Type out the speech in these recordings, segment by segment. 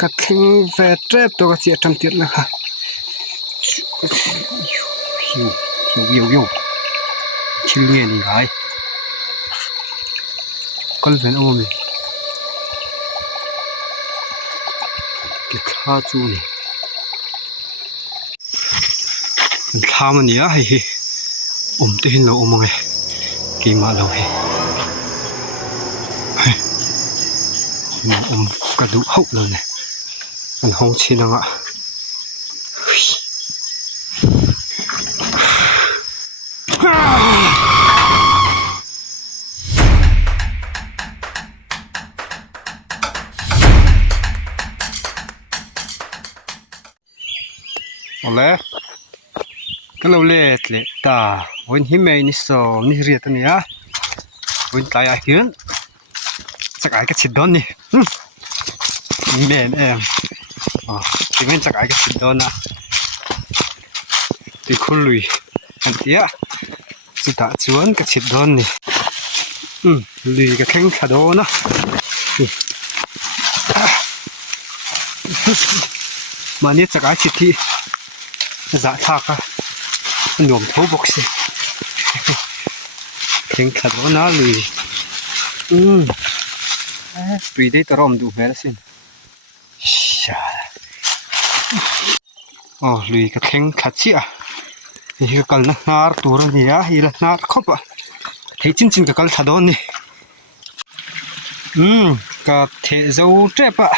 กัดแข็งแฝดแทบตัวกระเสียทำติดนะคะอยู่ชิ้นเลียนี่ไงก็เลยเป็นอมเลยเก็บข้าวจูนี่มันข้ามันเนี่ยไอ้ตัวเห็นเราอมไงกี่มาเรามันอมกระดูกหกเลยเนี่ยมันห้องชิ้นอ่ะเอาละก็เราเล่นเลยตาวันที่ไม่นิสอนี่เรียนตัวนี้อ่ะวันตายอ่ะเห็นสักไอ้ก็ชิดดอนนี่แม่เองอ๋อที่มันสักไอ้ก็ชิดดอนนะที่คุณลุยอันเดียสุดท้ายชวนก็ชิดดอนนี่ลุยก็แข่งขันโดนนะมาเนี่ยสักไอ้ชิดที่จะทักอ่ะหนุ่มทูบอกสิแข่งขันโดนนะลุยปีได้ตรอมดูแม่ละสิอ๋อลุยก็แข่งขัดเสียนี่ก็กัลนาร์ตัวนี้อ่ะฮีละนาร์ครบอ่ะเฮ้ยจริงๆก็กัลทัดอนนี่ก็เทเจ้าเจ็บอ่ะ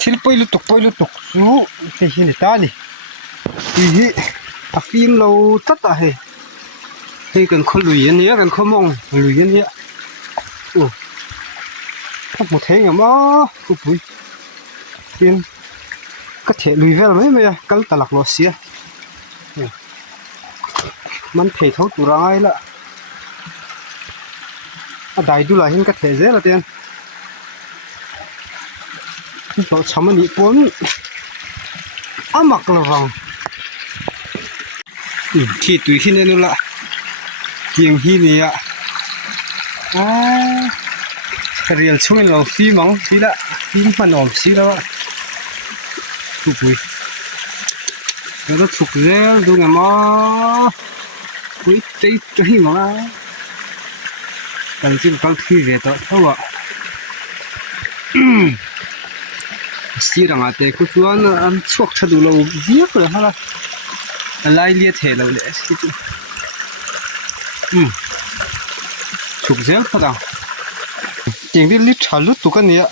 ที่ไปลุตุกสู้เฮ้ยนี่ตานี่ฮีอาฟิล์มเราตัดอ่ะเฮ้ยกันคนลุยอันนี้กันคนมองลุยอันนี้โอ้ถ้าหมดแทงอ่ะมั้งปุ้ยเพียงก็เทลุยเวลไม่กัลตลักโลเสียมันเทเท่าตัวร้ายละได้ดูหลายเห็นก็เทเสียละเตียนเราทำมันอีกคนมักระวังที่ตุยที่นี่นู่นละเตียงที่นี่อ่ะเรียนช่วยเราฟีมั้งฟีละฟีมันออกฟีแล้วถูกปุ้ยแล้วถูกแล้วดูไงมั้งปุ้ยใจมั้งกันจริงกันที่เรื่องตัวว่าสิ่งต่างๆแต่ก็ส่วนช่วงที่ดูเราเยอะเลยฮะล่ะไล่เลี้ยเทเราเลยสิจุถูกเสียพอดังจริงดิลิฟต์ชาลุตุกันเนี่ย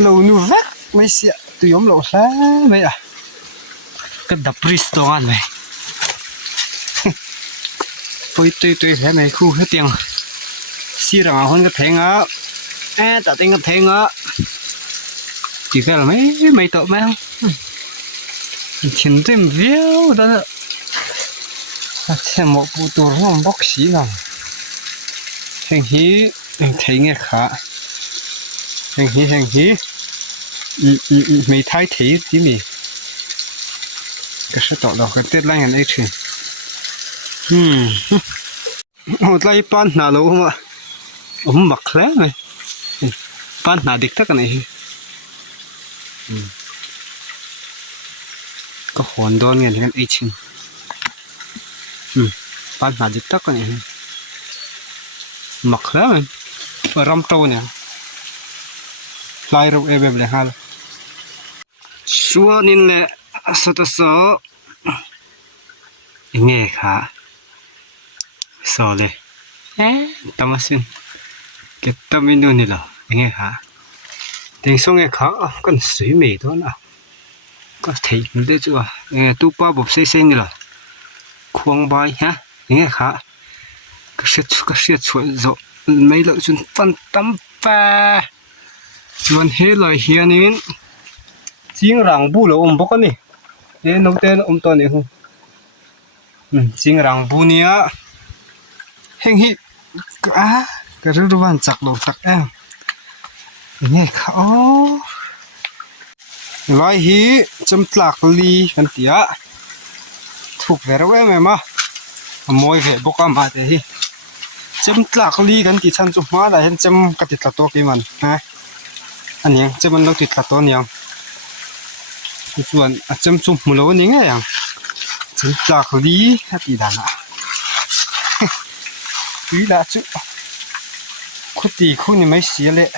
เราหนูแวะไม่เสียตัวยอมเราแค่ไม่อะก็ดับริสตัวกันไหมไปตัวแค่ไม่คู่ให้เตียงสิ่งต่างๆคนก็แทงอ่ะแต่เตียงก็แทงอ่ะจีบแล้วไม่ตอบไหมเขียนเต็มเวียวแต่แค่หมกปูตัวห้องบ็อกซี่หน่อยแห่งฮีแทงเงี้ยขาแห่งฮีไม่ท้ายถีที่มีก็จะต่อเราก็เต้นไล่กันได้ถึงไล่ปั้นหนาเรามาบักแคล้ไหมปั้นหนาดิกทักกันไหนก็หอนโดนเงี้ยกันไอชิงปั้นหนาดิกทักกันไหนบักแคล้ไหมรำโตเนี่ยไล่เราแบบเลยฮะส่วนนี้แหละสุดท้ายเงี้ยค่ะสอเลยตามมาสิเก็บตามินูนี่ล่ะเงี้ยค่ะแต่ส่งเงี้ยค่ะก็สวยไม่ตัวน่ะก็เท่มันได้จัวตู้ป้าบบเซ็งนี่ล่ะควงใบฮะเงี้ยค่ะก็เสียช่วยจบไม่ละจนฟันตั้มแปะจวนเฮลอยเฮียนี่จริงรังบูเราบกนี่นกเต้นตัวนี้หูจริงรังบูเนี่ยเฮงฮิก็รู้ว่าจักลงตักเนี่ยค่ะโอ้ไว้ฮีจำตลักลีกันเตียถูกเวรเว้ไหมมาโมยเวบกมาเตะจำตลักลีกันที่ฉันจุมาได้เห็นจำกติดตัวกี่มันนะ อันนี้จะมันเราติดตัดต้นยังส่วนอาจจะจุ่มมือเราเนี่ยยังจะจากดีฮัตดีดานะดีละจุคุตีคู่นี่ไม่เสียเลย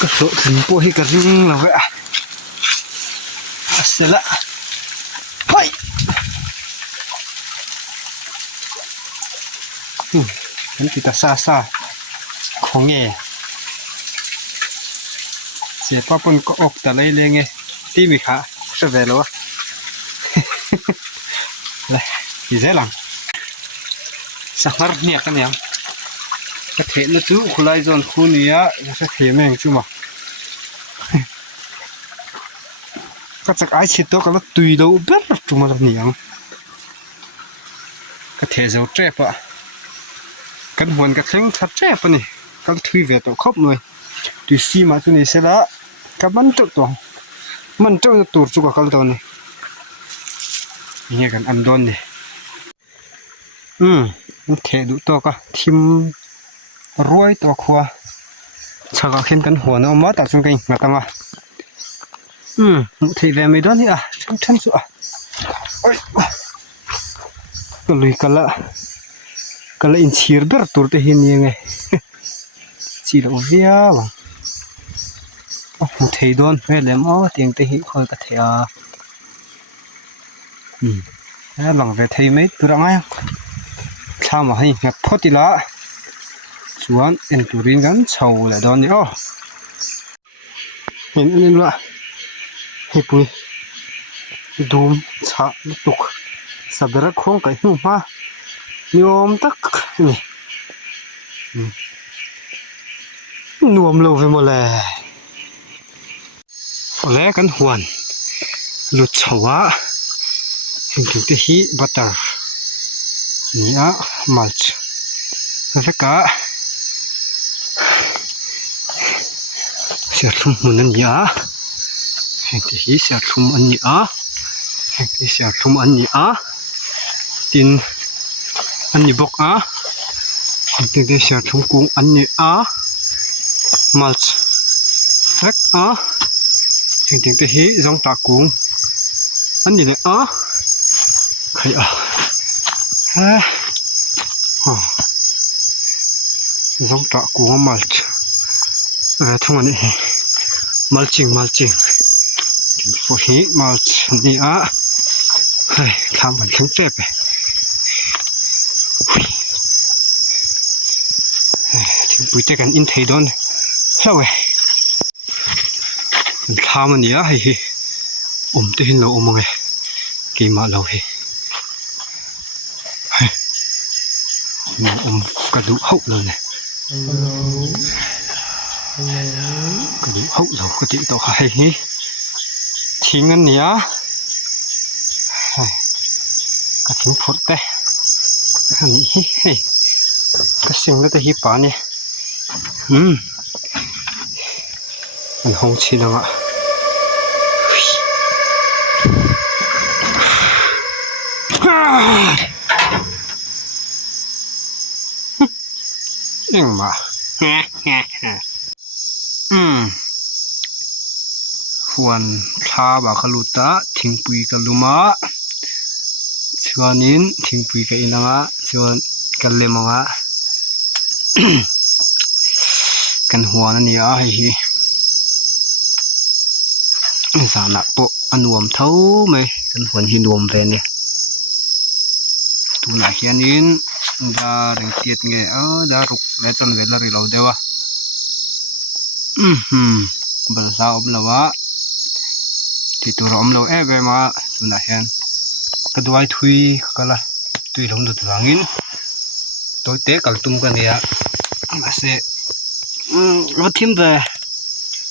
ก็โตถึงพวกที่กระดิ่งแล้วเว้ยเสร็จละเฮ้ยมันติดตาซาของเงี้ยเสียป้าปนก็อกแต่เลยไงที่มีขาจะเวลวะเลยดีใจหลังสักนัดเนี่ยกันยังกระเทนนะจูคุณไล่จนคุณเนี่ยจะเทแม่งจูมาก็จะไอชิดตัวก็แล้วตุยเราเบิ้ลจูมาแล้วเนี่ยกระเทเจ้าเจ็บอ่ะกันหวนกระเทงทัดเจ็บปะนี่ก็ทุยเวตัวครบเลยตุยซีมาจูนี่เสร็จแล้วกับมันจุดตัวมันจุดตัวจุกกับเขาตัวนี้เนี่ยกันอันโดนนี่มันเทดูตัวก็ทิมรวยตัวขัวชาก็เข้มกันหัวเนาะมาตัดจงกันมาตั้งอ่ะเทเวไม่โดนนี่อ่ะฉันสุอ่ะก็เลยก็เลยอินชีร์เบอร์ตัวเตหินยังไงชีร์โอเวียว่ะเทโดนไม่เลยมั้งเตียงเตหิคอยกระเทียแล้วหลังไปเทไม่ตัวอะไรข้ามาให้งัดพอดีละส่วนเอ็นตูรินกันเช่าเลยตอนนี้เห็นอันนี้ละให้ปุยดูมชาตุกสับเดรักคงกับหิ้วมาโยมตักนี่นวมลงไปหมดเลยแล้วกันหวนหลุดชาวะเห็นถึงที่บัตเตอร์นี่อ่ะมัลช์แล้วก็เสียทุ่มมันนี่อ่ะเห็นที่เสียทุ่มอันนี้อ่ะเห็นที่เสียทุ่มอันนี้อ่ะตินอันนี้บอกอ่ะเห็นที่เสียทุ่มกุ้งอันนี้อ่ะมัลช์แล้วอ่ะเห็นที่จงตากุ้งอันนี้เลยอ่ะใครอ่ะจงตากุ้งมัลช์ทุ่งอันนี้มัลจิงพวกนี้มัลช์นี่อ่ะเฮ้ยทำมันทั้งเจ็บไปถึงปุยเจกันอินเทดอนเฮ้ยทำมันนี่อ่ะเฮ้ยตีหินเราไงกี่มาเราเฮ้ยกระดูกหกเลยเนี่ยกระดูกหกเราก็ติดต่อใครทิ้งอันนี้ก็ทิ้งพดแต่อันนี้ก็สิ่งแล้วแต่ฮิปาเนี่ยมันห้องชิลอ่ะยังมาหวนชาบาคาลุตะทิ้งปุยกัลุมะชวนนินทิ้งปุยกับอินังะชวนกันเลมังะกันหัวนั่นนี่ไอ้สานักปะอันวมเท่าไหมกันหัวหินวมเรนเนี่ยตัวไหนเฮียนินดาเรื่องเทียดไงดารุกและจนเวลาเราเดี๋ยวบัลลาอมละวะที่ตัวอมเราไปมาตัวไหนเฮียนก็ด้วยทุยก็ละทุยลงดูตัวงินตัวเตะกัลตุ่มกันเนี่ยมาเสรถทิมเว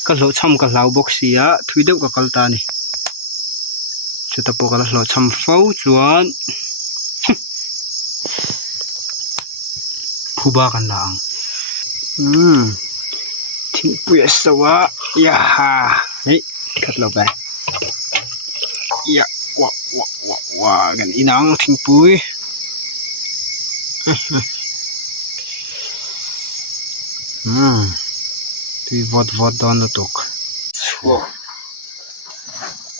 ก็หล่อช่ำกับเราบ็อกซี่ทุยเดียวกับกัลตานี่จะตะโปกันหล่อช่ำฟ้าจวนผู้บ้ากันหลังทิ้งปุยสวะยาฮาเฮ้ยขัดเราไปยะว้ากันอีนังทิ้งปุย tui vot don la tok chua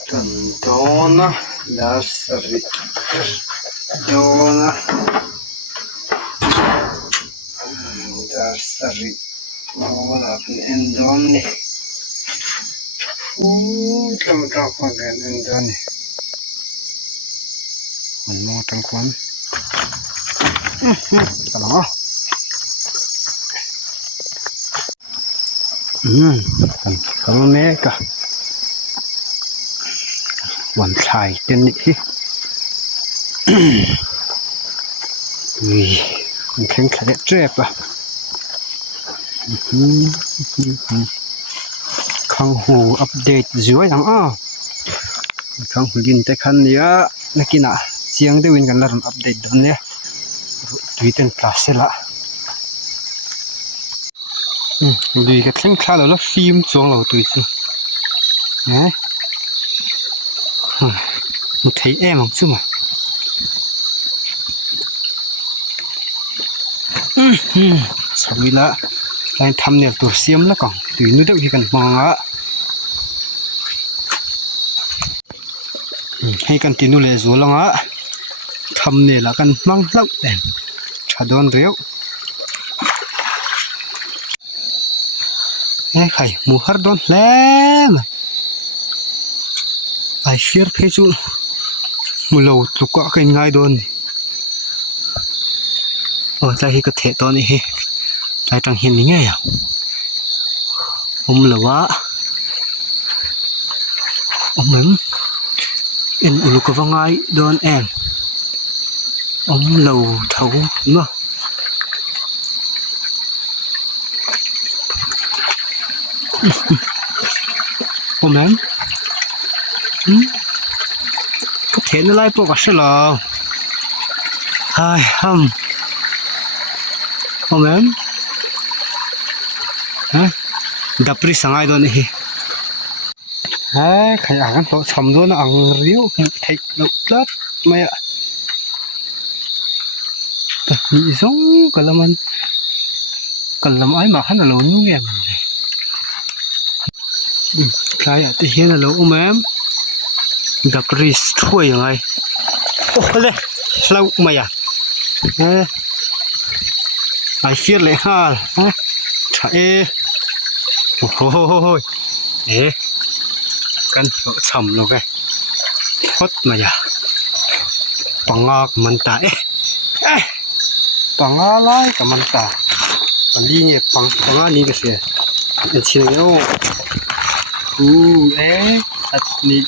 tan dona nursery dona nursery wala en don ni tang tang ko en don niมันมองทางควันกำลังกำลังเมกะวันชายเต็นนี่มันแข็งแข็งเจ็บอ่ะข้างหูอัปเดตสวยจังข้างหูดินแต่คันนี้นักกินอ่ะเสียงได้วินกันแล้วอัปเดตตอนนี้Twitter plusละดูก็คลั่งคล้าแล้วฟิล์มจงเราตัวสินะมันไทยแอมั้งซุ่มสวิละลายทำเนี่ยตัวเสียมแล้วก่อนตัวนู้นเดี๋ยวกันมองให้กันตินูเลยจูลงทำเนี่ยละกันมั่งเล่าแต่ชาดอนเรียวใครมูฮาร์ดอนแล้วไอเฟียร์เพจูมูลาวตุกะกันง่ายดอนโอ้ใจให้กระเทตอนนี้ใจตั้งเห็นยังไงอ่ะผมละว่าเหมือนเอ็นอุลุกะว่าง่ายดอนแอมlầu thấu đúng không? Hôm em có thể nó lại bộ cả sẽ là hai hôm em đập đi sang ai đó này khai ăn nó sầm rồi nó ăn riếu thịt nó lát mày ạมีสองกะละมันกะละไม้มาขันเรานุ่งแงใครอะที่เห็นเราแม่ดับริสช่วยยังไงโอ้เลยเราไม่อะไอเฟียร์เลยฮะใช่โอ้โหกันฉ่ำลงไงพดมาอะปังงอกมันตายปังอะไรกับมันตาปังลีเนี่ยปังอะไรนี่ก็เสียเป็นชิ้นเดียวอันนี้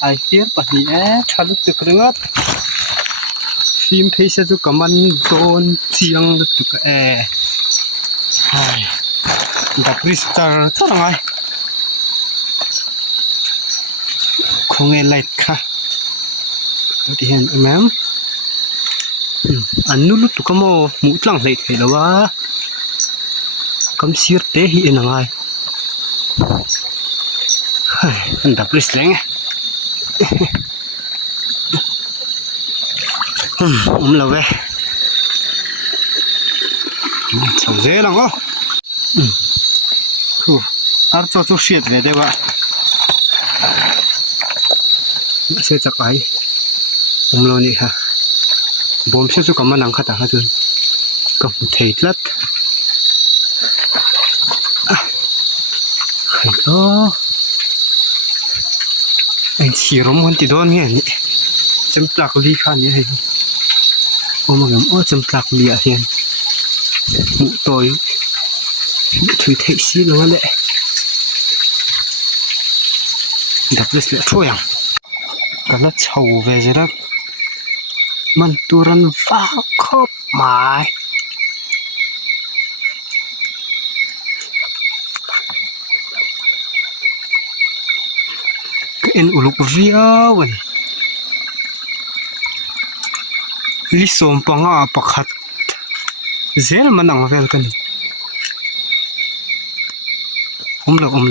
ไอเฟียร์ปันนี้ฉันรู้สึกเรื่องฟิล์มเพย์จะกับมันโดนเสียงรู้สึกดับริสตาร์เท่าไหร่คงเล็กค่ะที่เห็นไหมอันนู้นตุกโมมุดหลังเลยเห็นแล้วว่าคำเสียเตะเห็นยังไงอันดับริสเลงเราเว้ยสาวเจ้าลังอาร์ตจะเสียดเลยได้ว่าเสียจากไอ้เรานี่ฮะบอมเชื่อสุกมันนังขัดฮะจุนกับเทลัดไอ้ชีรมันติดโดนเนี่ยนี่จำปลักลีขันนี่ให้โอ้มันก็จำปลักลีอะเทียนมุตอยถือเทซีแล้วแหละดับเบิลเลยช่วยยังกันละเช่าเวจรักมันตุรันฟ้าครบหมายก็เอ็นอุลุกวิอาวันลิสอมปังอาปะขัดเซลมันนั่งเวลกัน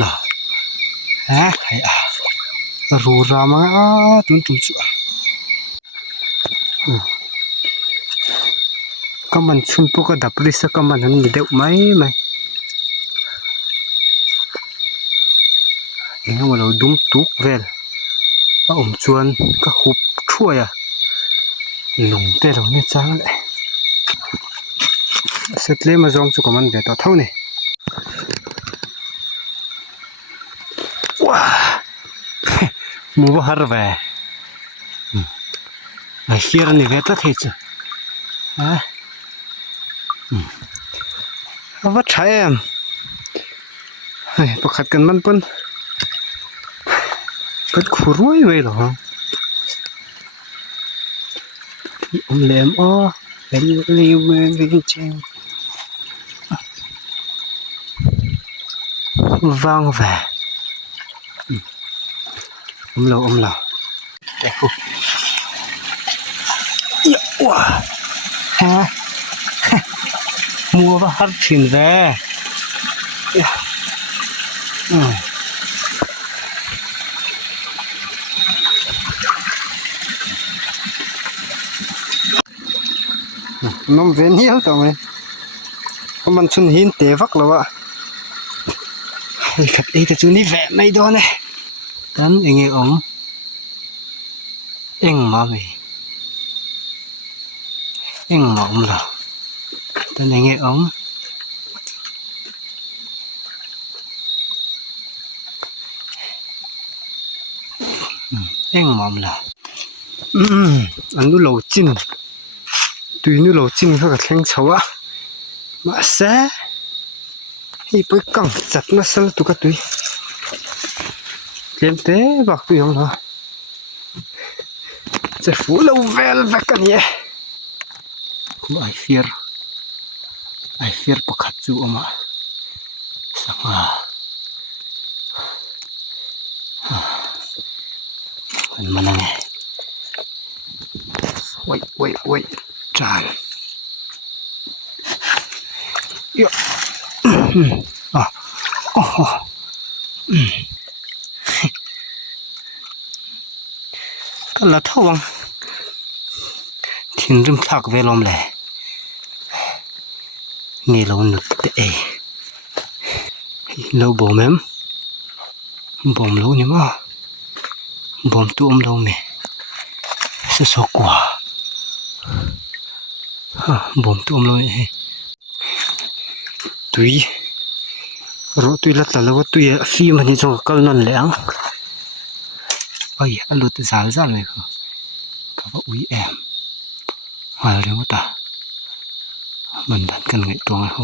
ละไอ้รูรามาตุนชัวก็มันชุนพวกดับริสก็มันนั้นมีเด็กไหม เฮาเราดุมตุกเวลอมจวนก็หุบช่วยหลงแต่เราเนี่ยจังแหละเสร็จเลยมาจองจุกมันเดี๋ยวต่อเท่านี่ว้าหมูบหารแวไอ้เฟียร์นี่เวทเทจว่าใช่เฮ้ยประคัดกันมันปุ่นก็ขู่รวยไว้หรอเลมอ้อเป็นรีวิวจริงวางแหวนเราเดี๋ยวว้าฮะมัวว่าฮัดถึงแว่น้ำเวียนเหี้ยวต่อไหมก็มันชุนหินเตะฟักแล้วอะไอ้ขัดไอ้แต่ชุนนี่แหวะไม่โดนเลยกันเองเอ็งมาไหมเอ็งมาเหรอแต่เองเอ็งมาเหรออันนู้นเราจินตุยนู้นเราจินเขาก็แข่งเฉาอะมาแซ่ให้ไปกังจัดมาสละตุกตุยเลี้ยงเต้บักตุยของเราจะฟูเราเวลแบบกันเนี่ยกูไอเฟียร์ปกติจูออกมาสังมันนั่งไงโว้ยจานเยอะก็ละเท่าวังทิ้งริมทักเวลอมเลยนี่เราหนุดเตะเราบ่แม่บ่มเราเนี่ยมั้งบ่มตัวเราไหมสกกว่าบ่มตัวเราตุยรถตุยลัดแล้วว่าตุยฟีมันนี่จงกัลนั่นแหละไอ้อรุณสารเลยครับก็ว่าอุ้ยแอมมาเรื่องว่าตามันดันกันไงตัวไงโห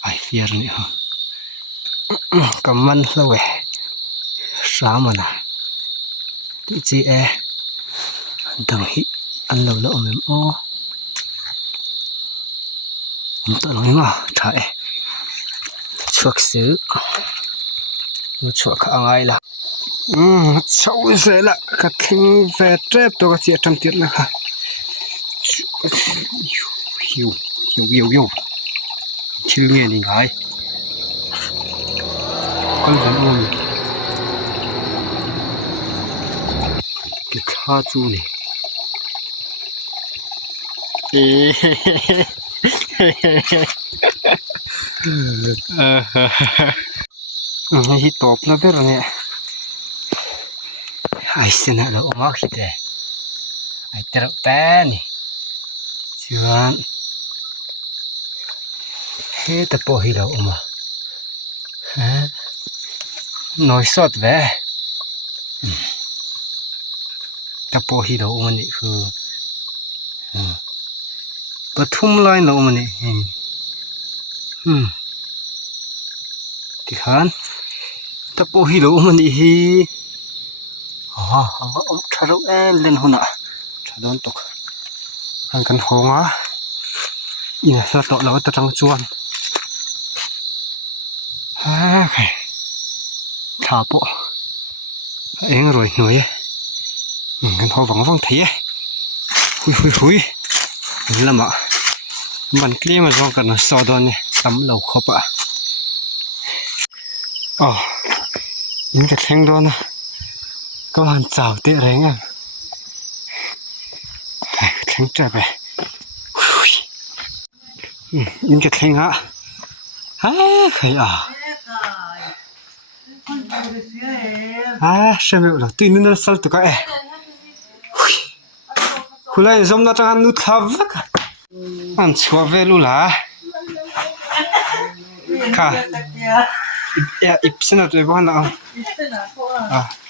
ไอเฟียร์นี่ฮะกำมันละเว้ยสามันอ่ะที่จีดังฮิอันเราละอมโอ้ผมตัวนี้มาถ่ายชักซื้อชักอะไรล่ะเช่าเสร็จละก็ทิ้งเวทตัวก็เสียทำติดนะคะหิวชิลเลียนี่ไงก็จะอ้วนกินข้าวจูนี่ฮิตอบแล้วเป็นเนี่ยไอ้สิ่งนั้นเราออกคิดเลยไอ้ตระแต่นี่ชวนเฮ้แต่พอฮิเราออกมาน้อยสดเว้ยแต่พอฮิเราออกมานี่คือปฐุมไลน์เราออกมานี่ที่ขันแต่พอฮิเราออกมานี่ชาโรเล่นหุ่นอ่ะชาโดนตกหันกันหงอ่ะอีน่ะเราต่อเราจะจังจวนโอเคถาปะเอ็งรวยหน่วยกันหอวังเทียหุยนี่ละมะมันเกลี้ยมาจองกันสอดอนเนี่ยตำเหล่าขบอ่ะอ๋อยิงกระแทงโดนนะก็หันเจ้าเตะแรงอ่ะแทงจับไปยิงกระแทงอ่ะใครอ่ะ Shame ula tu nu na sal tu ka Kulai zom na tangan nut khavak an chwa velula ka ipsena tu ba na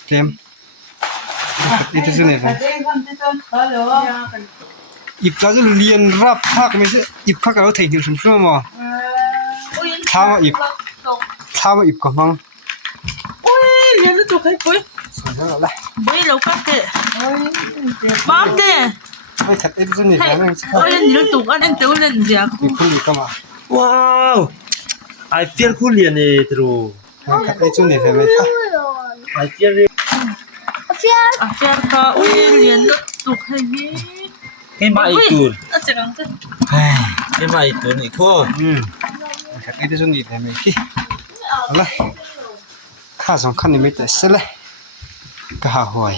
tem itu sune ip ta lian rap phak me se ip kha ka thai dir sum sum ma thama ip ka mang liền nó chụp hết cuối bây lâu cắt kệ bám kệ ai thật itu sune ôi lên nó chụp anh em tiêu lên gì à kuli ka ma Wow. I feel cool ni tru. thật itu sune fe me I feel à chơi cả ôi liền nó chụp hết đi cái mai tun. nó sẽ làm thế Cái mai tun ni ko. thật itu sune fe me ki ala kha song khan ni me ta se le ka hoi